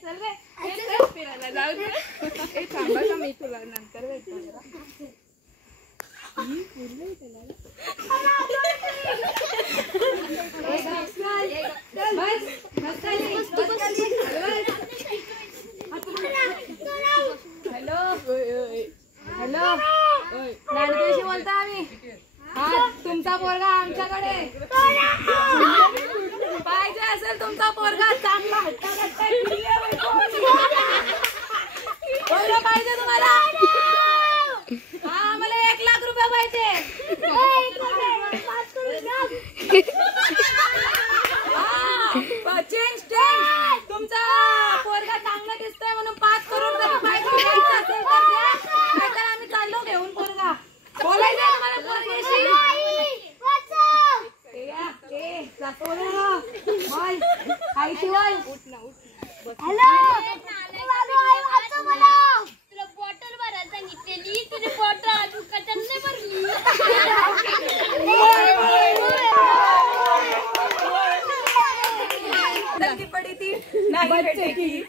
चल रे फिरायला जाऊ दे. थांबा का मी तुला नंतर भेटतो. हॅलो हॅलो लाडकीशी बोलता आम्ही. हा तुमचा पोरगा आमच्याकडे पाहिजे असेल. तुमचा पोरगा चांगला पाहिजे तुम्हाला. हा आम्हाला 1 लाख रुपये पाहिजे. तुमचा पोरगा चांगला दिसतोय म्हणून 5 करोड रुपये पाहिजे. नाहीतर आम्ही चाललो घेऊन पोरगा. बोलायचं तुम्हाला पोरग्याशी. तुला बॉटल भरायला सांगितलेली. तुझी बॉटल अजून कशाने नाही भरली. पडी ती नाही